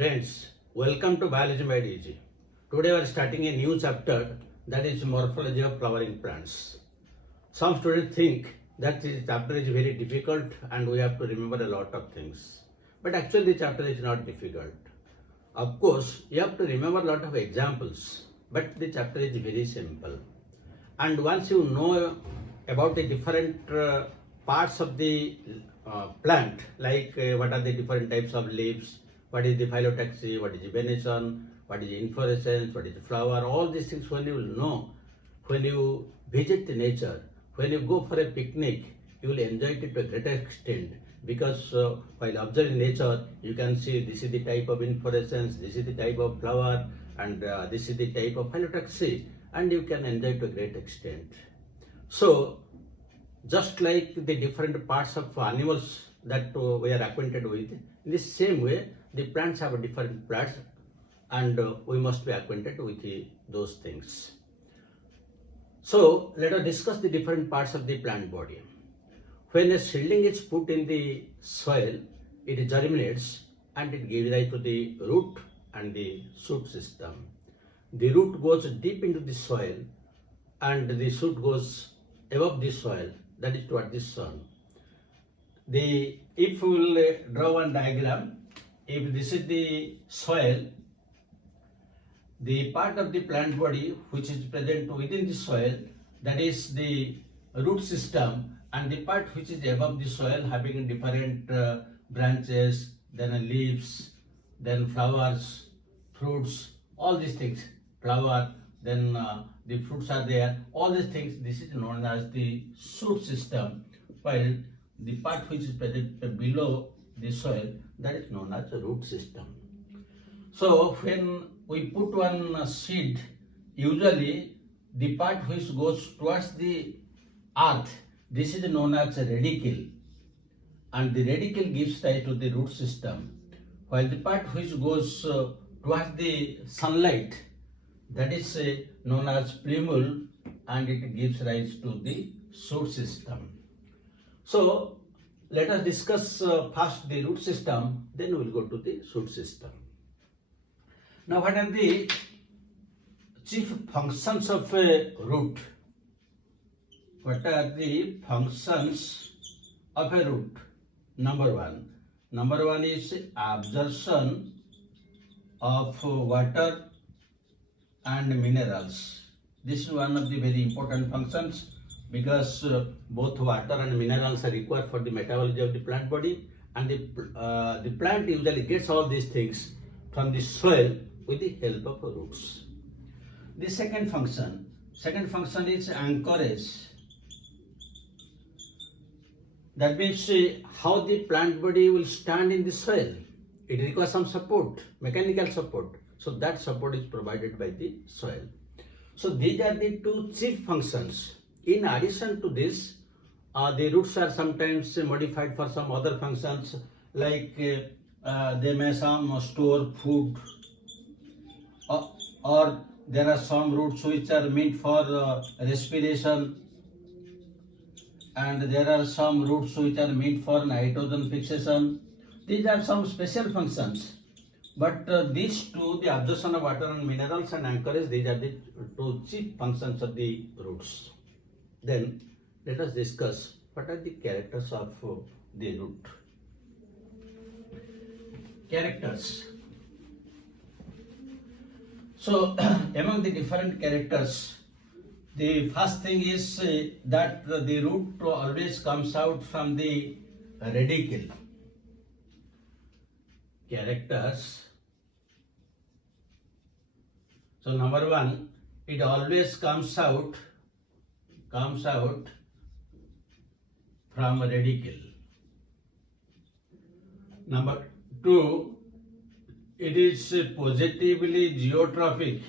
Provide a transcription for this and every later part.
Friends, welcome to Biology Made Easy. Today we are starting a new chapter, that is morphology of flowering plants. Some students think that this chapter is very difficult and we have to remember a lot of things. But actually the chapter is not difficult. Of course, you have to remember a lot of examples, but the chapter is very simple. And once you know about the different parts of the plant, like what are the different types of leaves, what is the phyllotaxy, what is the venation, what is the inflorescence, what is the flower, all these things when you will know, when you visit the nature, when you go for a picnic, you will enjoy it to a greater extent because while observing nature, you can see this is the type of inflorescence, this is the type of flower, and this is the type of phyllotaxy, and you can enjoy it to a great extent. So, just like the different parts of animals that we are acquainted with, in the same way, the plants have different parts and we must be acquainted with those things. So, let us discuss the different parts of the plant body. When a seedling is put in the soil, it germinates and it gives rise to the root and the shoot system. The root goes deep into the soil and the shoot goes above the soil, that is toward the sun. If we will draw one diagram, if this is the soil, the part of the plant body which is present within the soil, that is the root system, and the part which is above the soil having different branches, then leaves, then flowers, fruits, all these things, flower, then the fruits are there, all these things, this is known as the shoot system, while the part which is present below the soil, that is known as the root system. So when we put one seed, usually the part which goes towards the earth, this is known as a radicle, and the radicle gives rise to the root system, while the part which goes towards the sunlight, that is known as plumule, and it gives rise to the shoot system. So let us discuss first the root system, then we will go to the shoot system. Now what are the chief functions of a root? What are the functions of a root? Number one is absorption of water and minerals. This is one of the very important functions because both water and minerals are required for the metabolism of the plant body, and the plant usually gets all these things from the soil with the help of roots. The second function is anchorage. That means how the plant body will stand in the soil. It requires some support, mechanical support. So that support is provided by the soil. So these are the two chief functions. In addition to this, the roots are sometimes modified for some other functions, like they may some store food, or there are some roots which are meant for respiration, and there are some roots which are meant for nitrogen fixation. These are some special functions. But these two, the absorption of water and minerals and anchorage, these are the two chief functions of the roots. Then let us discuss what are the characters of the root. Characters. So among the different characters, the first thing is that the root always comes out from the radicle. Characters. So number one, it always comes out from a radicle. Number two, it is positively geotrophic,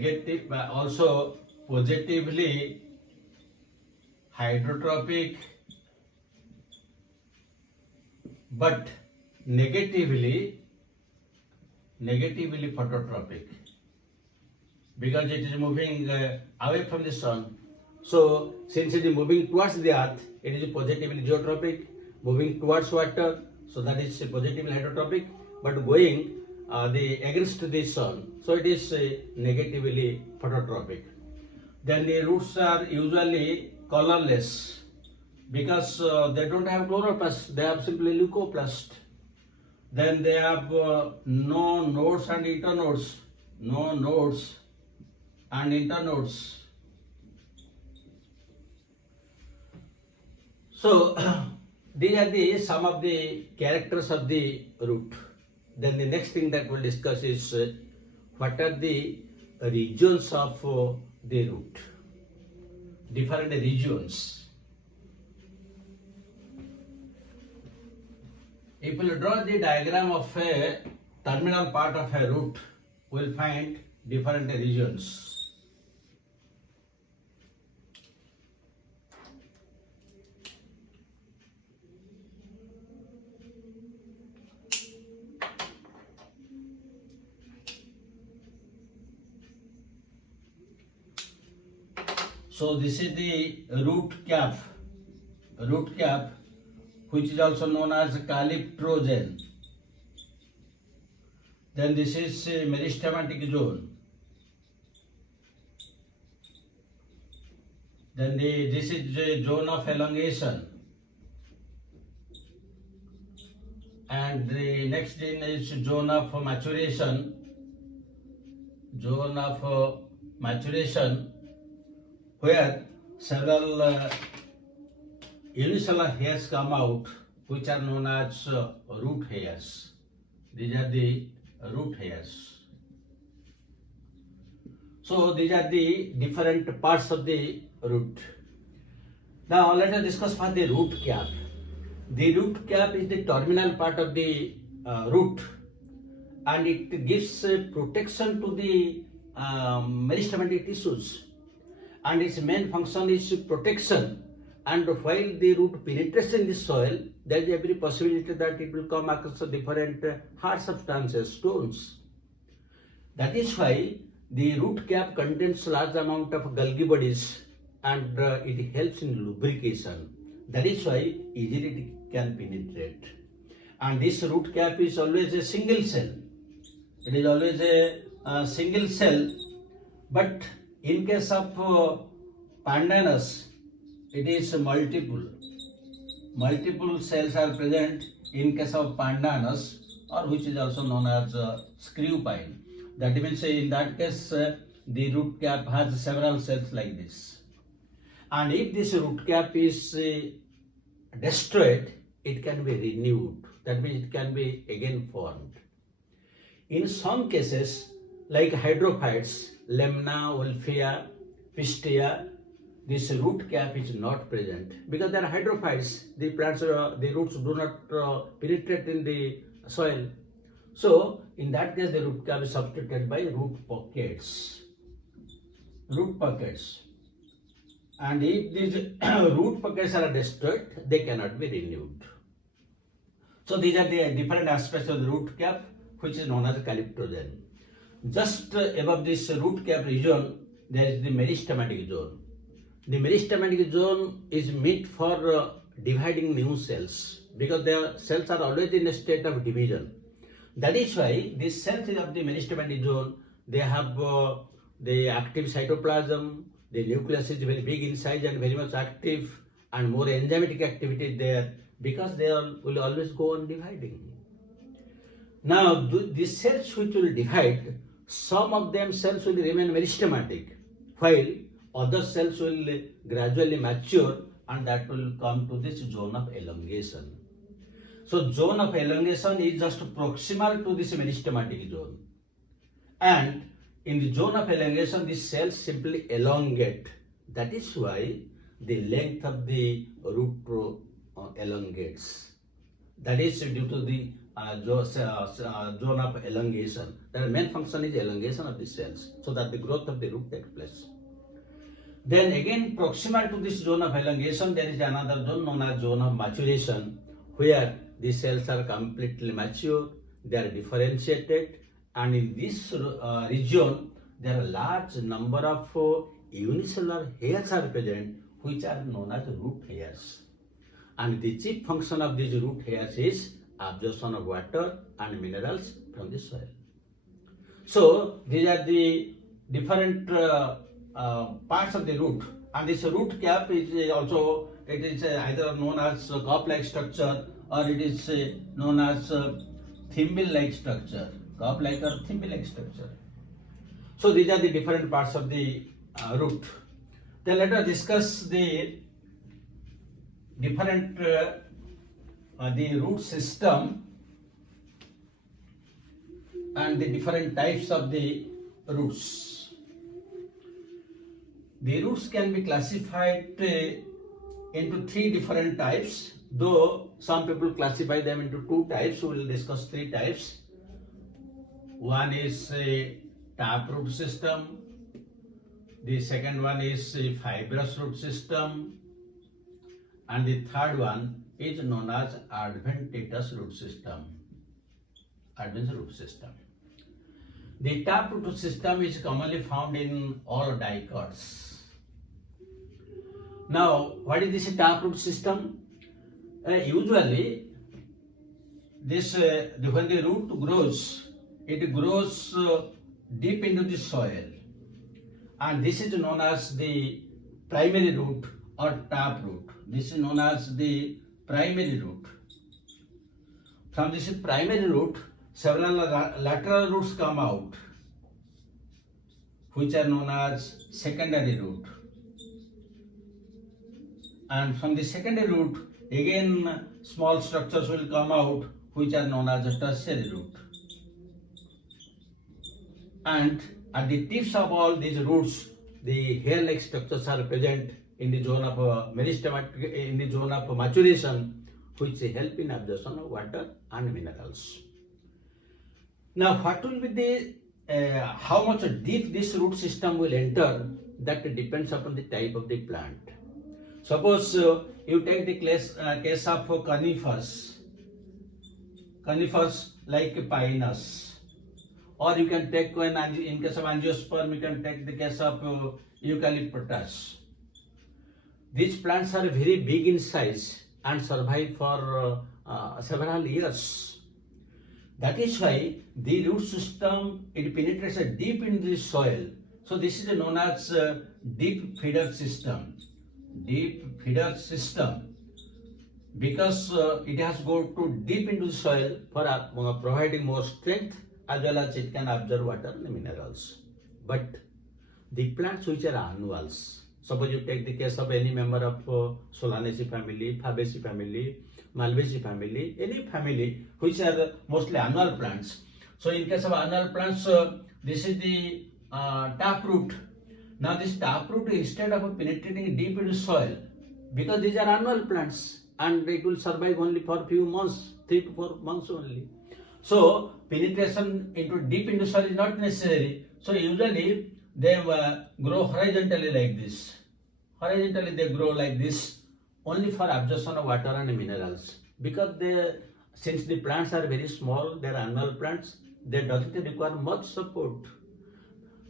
negative, also positively hydrotropic, but negatively phototropic, because it is moving away from the sun. So since it is moving towards the earth, it is positively geotropic, moving towards water, so that is positively hydrotrophic, but going against the sun, so it is negatively phototrophic. Then the roots are usually colorless because they don't have chloroplast, they have simply leucoplast. Then they have no nodes and internodes, no nodes and internodes. So these are some of the characters of the root. Then the next thing that we'll discuss is what are the regions of the root, different regions. If we draw the diagram of a terminal part of a root, we'll find different regions. So this is the root cap, which is also known as calyptrogen. Then this is meristematic zone. Then this is the zone of elongation. And the next thing is zone of maturation. Where several unicellular hairs come out, which are known as root hairs. These are the root hairs. So these are the different parts of the root. Now let us discuss for the root cap. The root cap is the terminal part of the root, and it gives protection to the meristematic tissues. And its main function is protection. And while the root penetrates in the soil, there is every possibility that it will come across different hard substances, stones. That is why the root cap contains large amount of Golgi bodies, and it helps in lubrication. That is why easily it can penetrate. And this root cap is always a single cell. It is always a single cell, but in case of pandanus, it is multiple. Multiple cells are present in case of pandanus, or which is also known as screw pine. That means in that case, the root cap has several cells like this. And if this root cap is destroyed, it can be renewed. That means it can be again formed. In some cases, like hydrophytes, lemna, wolffia, pistia, this root cap is not present because they are hydrophytes. The plants, the roots do not penetrate in the soil. So in that case, the root cap is substituted by root pockets. And if these root pockets are destroyed, they cannot be renewed. So these are the different aspects of the root cap, which is known as calyptrogen. Just above this root cap region, there is the meristematic zone. The meristematic zone is meant for dividing new cells because their cells are always in a state of division. That is why these cells of the meristematic zone, they have the active cytoplasm, the nucleus is very big in size and very much active, and more enzymatic activity there because they will always go on dividing. Now these cells which will divide, some of them cells will remain meristematic, while other cells will gradually mature, and that will come to this zone of elongation. So zone of elongation is just proximal to this meristematic zone. And in the zone of elongation, the cells simply elongate. That is why the length of the root elongates. That is due to the zone of elongation. The main function is elongation of the cells, so that the growth of the root takes place. Then again, proximal to this zone of elongation, there is another zone known as zone of maturation, where the cells are completely mature, they are differentiated, and in this region, there are large number of unicellular hairs are present, which are known as root hairs. and the chief function of these root hairs is absorption of water and minerals from the soil. So these are the different parts of the root, and this root cap is also, it is either known as cup-like structure or it is known as thimble-like structure, cup-like or thimble-like structure. So these are the different parts of the root. Then let us discuss the different the root system and the different types of the roots. The roots can be classified into three different types, though some people classify them into two types. We will discuss three types. One is a taproot system, the second one is a fibrous root system, and the third one is known as adventitious root system. Adventitious root system. The taproot system is commonly found in all dicots. Now, what is this taproot system? Usually, this when the root grows, it grows deep into the soil, and this is known as the primary root or taproot. This is known as the primary root. From this primary root, several lateral roots come out, which are known as secondary root. And from the secondary root, again small structures will come out, which are known as a tertiary root. And at the tips of all these roots, the hair-like structures are present in the zone of in the zone of maturation, which help in absorption of water and minerals. Now, what will be the how much deep this root system will enter? That depends upon the type of the plant. Suppose you take the case of conifers like pinus, or you can take in case of angiosperm, you can take the case of eucalyptus. These plants are very big in size and survive for several years. That is why the root system, it penetrates deep into the soil. So this is known as deep feeder system. Deep feeder system, because it has go too deep into the soil for providing more strength, as well as it can absorb water and minerals. But the plants which are annuals, suppose you take the case of any member of Solanaceae family, Fabaceae family, Malvaceae family, any family which are mostly annual plants. So in case of annual plants, this is the taproot. Now this taproot, instead of penetrating deep into soil, because these are annual plants and it will survive only for few months, 3 to 4 months only. So penetration into deep into soil is not necessary. So usually they grow horizontally like this. Horizontally they grow like this only for absorption of water and minerals. Because since the plants are very small, they are annual plants, they doesn't require much support.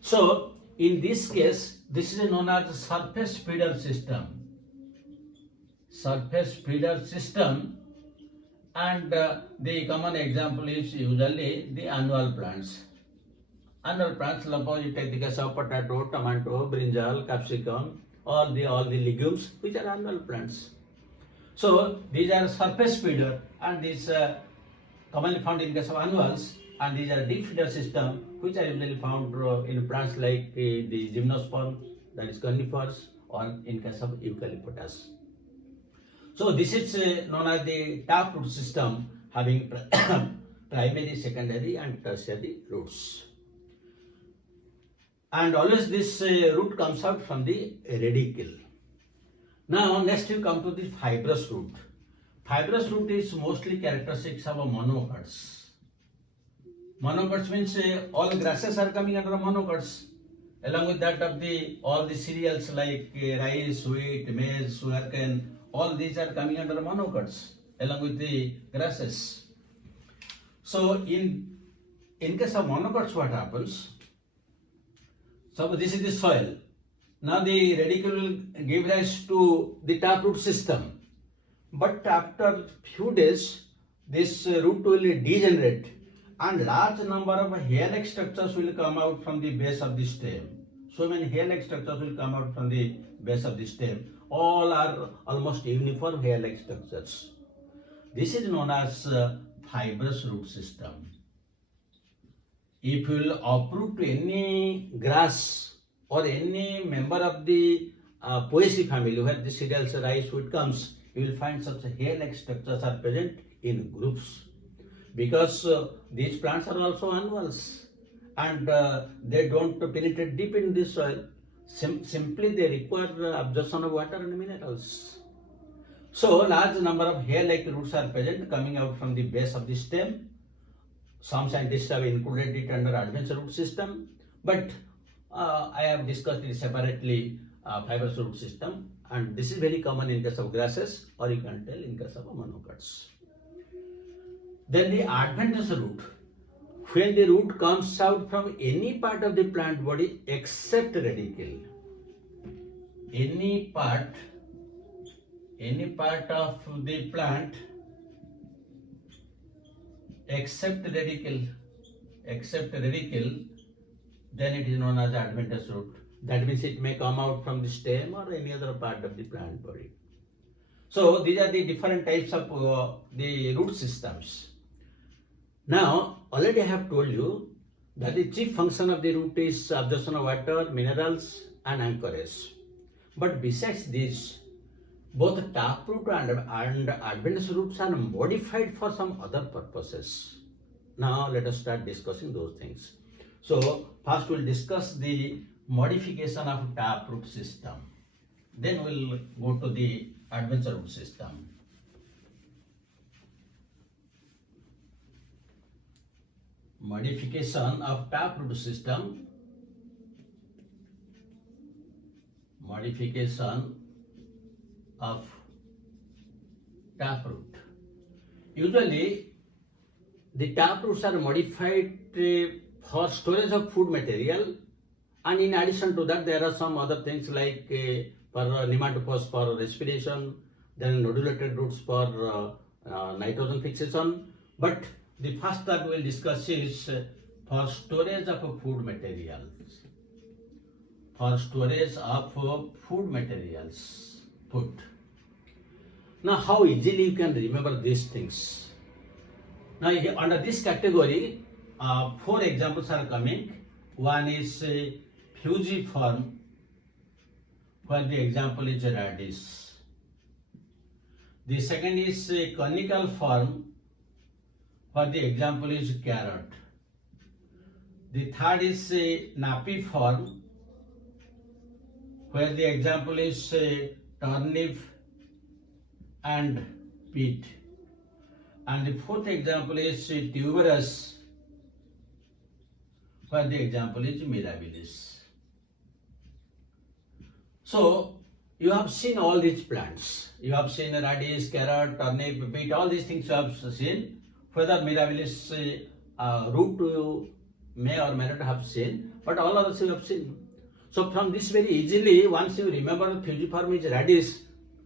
So in this case, this is known as surface feeder system. Surface feeder system, and the common example is usually the annual plants. Annual plants, suppose you take the case of potato, tomato, brinjal, capsicum, all the legumes which are annual plants. So these are surface feeder, and these commonly found in case of annuals, and these are deep feeder system which are usually found in plants like the gymnosperm, that is conifers, or in case of eucalyptus. So this is known as the taproot system, having primary, secondary and tertiary roots. And always this root comes out from the radicle. Now next you come to the fibrous root. Fibrous root is mostly characteristics of monocots. Monocots means all grasses are coming under monocots, along with that of all the cereals like rice, wheat, maize, sugarcane, all these are coming under monocots along with the grasses. So in case of monocots, what happens? So this is the soil. Now the radicle will give rise to the taproot system. but after few days, this root will degenerate and large number of hair-like structures will come out from the base of the stem. So many hair-like structures will come out from the base of the stem. All are almost uniform hair-like structures. This is known as fibrous root system. If you will uproot any grass or any member of the Poaceae family where the cereals, rice, wheat comes, you will find such hair-like structures are present in groups, because these plants are also annuals and they don't penetrate deep in the soil. Simply they require absorption of water and minerals. So large number of hair-like roots are present coming out from the base of the stem. Some scientists have included it under advanced root system, but I have discussed it separately, fibrous root system, and this is very common in case of grasses, or you can tell in case of monocots. Then the adventitious root, when the root comes out from any part of the plant body except radicle. Any part of the plant except radicle, then it is known as adventitious root. That means it may come out from the stem or any other part of the plant body. So these are the different types of the root systems. Now, already I have told you that the chief function of the root is absorption of water, minerals and anchorage. But besides this, both taproot and adventitious roots are modified for some other purposes. Now let us start discussing those things. So first we'll discuss the modification of taproot system. Then we'll go to the adventitious root system. Modification of taproot system. Modification of taproot. Usually, the taproots are modified for storage of food material, and in addition to that, there are some other things like for nematophores for respiration, then nodulated roots for nitrogen fixation. But the first that we will discuss is for storage of food materials. For storage of food materials, food. Now, how easily you can remember these things? Now, under this category, 4 examples are coming. One is fusiform, where the example is radish. The second is conical form, where the example is carrot. The third is napiform, where the example is turnip and peat. And the fourth example is tuberous, where the example is mirabilis. So you have seen all these plants. You have seen radish, carrot, turnip, peat, all these things you have seen. Whether mirabilis root you may or may not have seen, but all others you have seen. So from this very easily, once you remember fusiform is radish,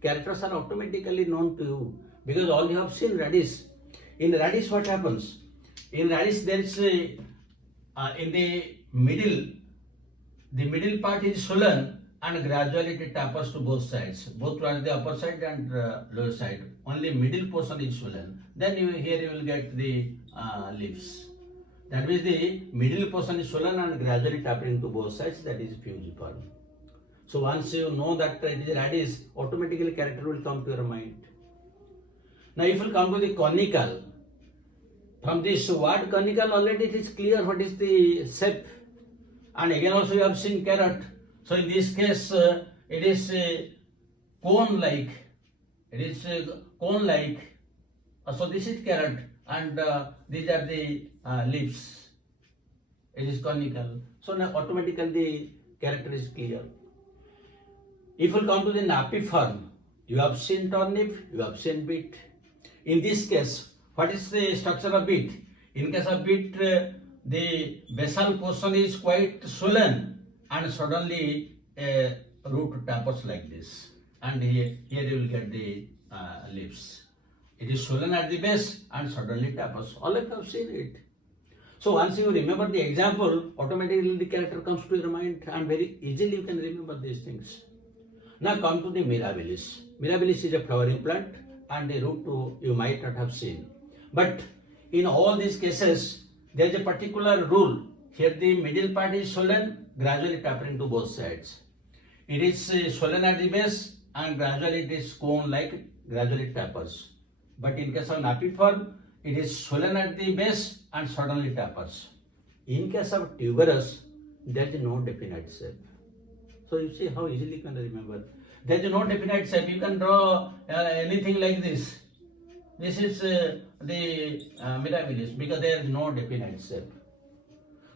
characters are automatically known to you, because all you have seen radish. In radish, what happens? In radish, there is in the middle part is swollen and gradually it tapers to both sides, both towards the upper side and lower side. Only middle portion is swollen. Then here you will get the leaves. That means the middle portion is swollen and gradually tapering to both sides. That is fusiform. So once you know that it is radish, automatically character will come to your mind. Now if you come to the conical, from this word conical already it is clear what is the shape. And again also you have seen carrot. So in this case it is cone-like. It is cone-like. So this is carrot and these are the leaves. It is conical. So now automatically the character is clear. If you come to the napiform, you have seen turnip, you have seen beet. In this case, what is the structure of beet? In case of beet, the basal portion is quite swollen and suddenly a root tapers like this. And here you will get the leaves. It is swollen at the base and suddenly tapers. All of you have seen it. So once you remember the example, automatically the character comes to your mind and very easily you can remember these things. Now come to the mirabilis. Mirabilis is a flowering plant and the root you might not have seen. But in all these cases, there is a particular rule. Here the middle part is swollen, gradually tapering to both sides. It is swollen at the base and gradually it is cone-like, gradually tapers. But in case of napiform, it is swollen at the base and suddenly tapers. In case of tuberous, there is no definite shape. So you see how easily you can remember. There is no definite shape. You can draw anything like this. This is the mirabilis because there is no definite shape.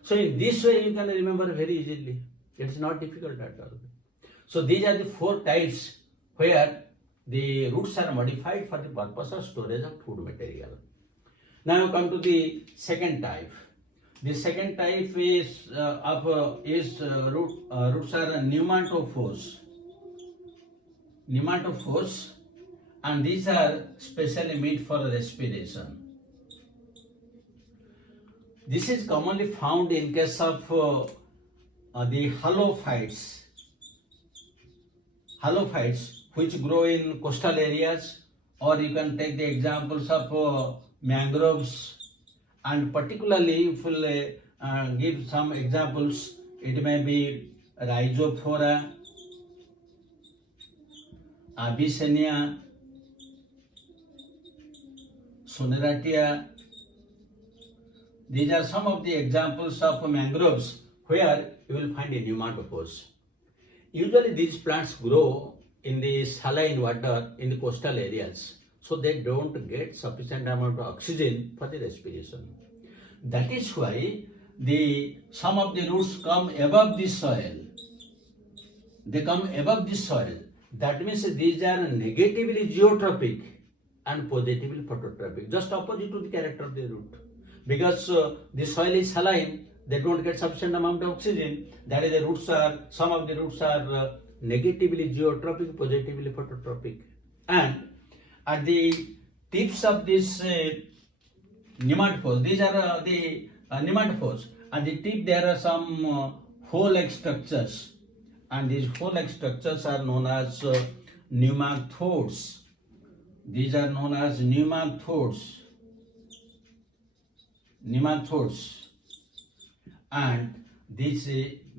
So in this way you can remember very easily. It is not difficult at all. So these are the 4 types where the roots are modified for the purpose of storage of food material. Now you come to the second type. The second type is roots are pneumatophores. Pneumatophores, and these are specially made for respiration. This is commonly found in case of the halophytes. Halophytes which grow in coastal areas, or you can take the examples of mangroves, and particularly if we'll give some examples, it may be rhizophora, Abyssinia, Soneratia. These are some of the examples of mangroves where you will find a pneumatophores. Usually these plants grow in the saline water in the coastal areas, so they don't get sufficient amount of oxygen for the respiration. That is why some of the roots come above the soil. They come above the soil. That means these are negatively geotrophic and positively phototropic, just opposite to the character of the root. Because the soil is saline, they don't get sufficient amount of oxygen. That is, some of the roots are negatively geotrophic, positively phototropic. And at the tips of this pneumatophores, these are the pneumatophores. At the tip there are some hole-like structures, and these hole-like structures are known as pneumatodes. These are known as nematodes. And this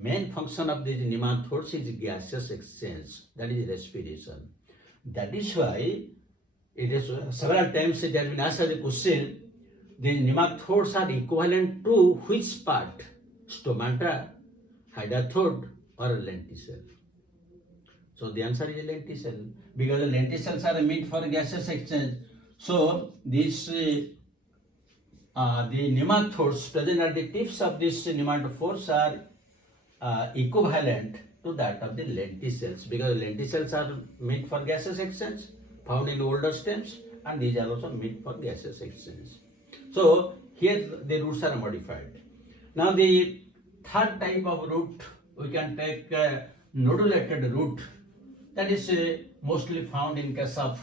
main function of these nematodes is gaseous exchange, that is respiration. That is why it is several times it has been asked as a question, these nematodes are equivalent to which part? Stomata, hydatoid or lenticel? So the answer is lenticel, because the lenticels are made for gaseous exchange. So this the nematodes present at the tips of these nematophores are equivalent to that of the lenticels, because lenticels are made for gaseous exchange, found in older stems, and these are also made for gaseous exchange. So here the roots are modified. Now the third type of root, we can take nodulated root. That is mostly found in case of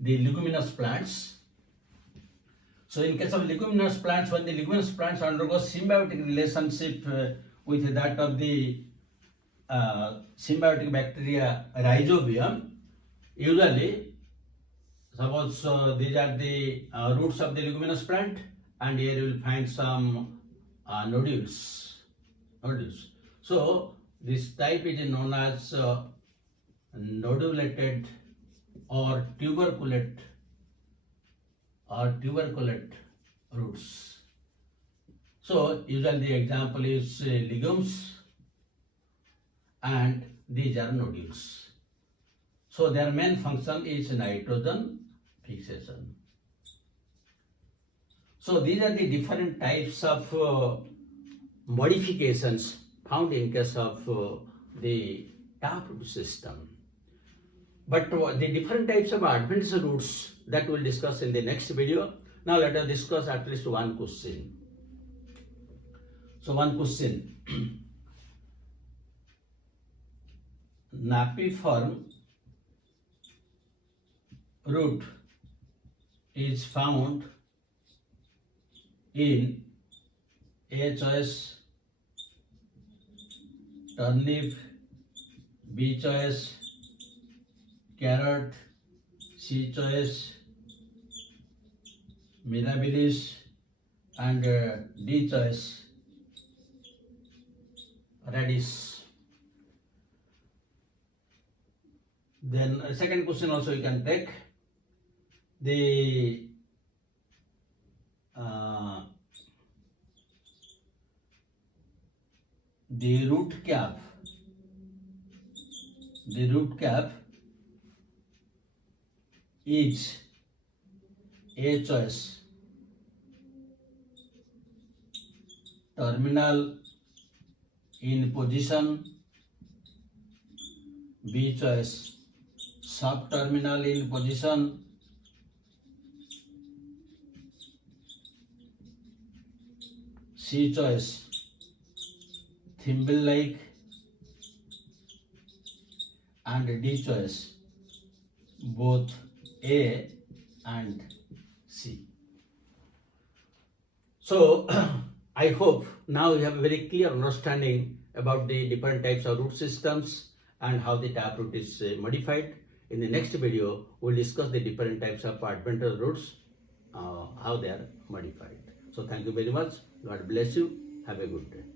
the leguminous plants. So in case of leguminous plants, when the leguminous plants undergo symbiotic relationship with that of the symbiotic bacteria rhizobium, usually, suppose these are the roots of the leguminous plant, and here you will find some nodules. So this type is known as nodulated or tuberculate roots. So usually the example is legumes, and these are nodules. So their main function is nitrogen fixation. So these are the different types of modifications found in case of the taproot system. But the different types of adventitious roots that we'll discuss in the next video. Now let us discuss at least one question. So one question. Napiform root is found in A choice turnip, B choice carrot, C choice mirabilis, and D choice radish. Then second question also you can take. The root cap is A choice terminal in position, B choice subterminal in position, C choice thimble-like, and D choice both A and C. So I hope now you have a very clear understanding about the different types of root systems and how the taproot is modified. In the next video, we'll discuss the different types of adventitious roots, how they are modified. So thank you very much. God bless you. Have a good day.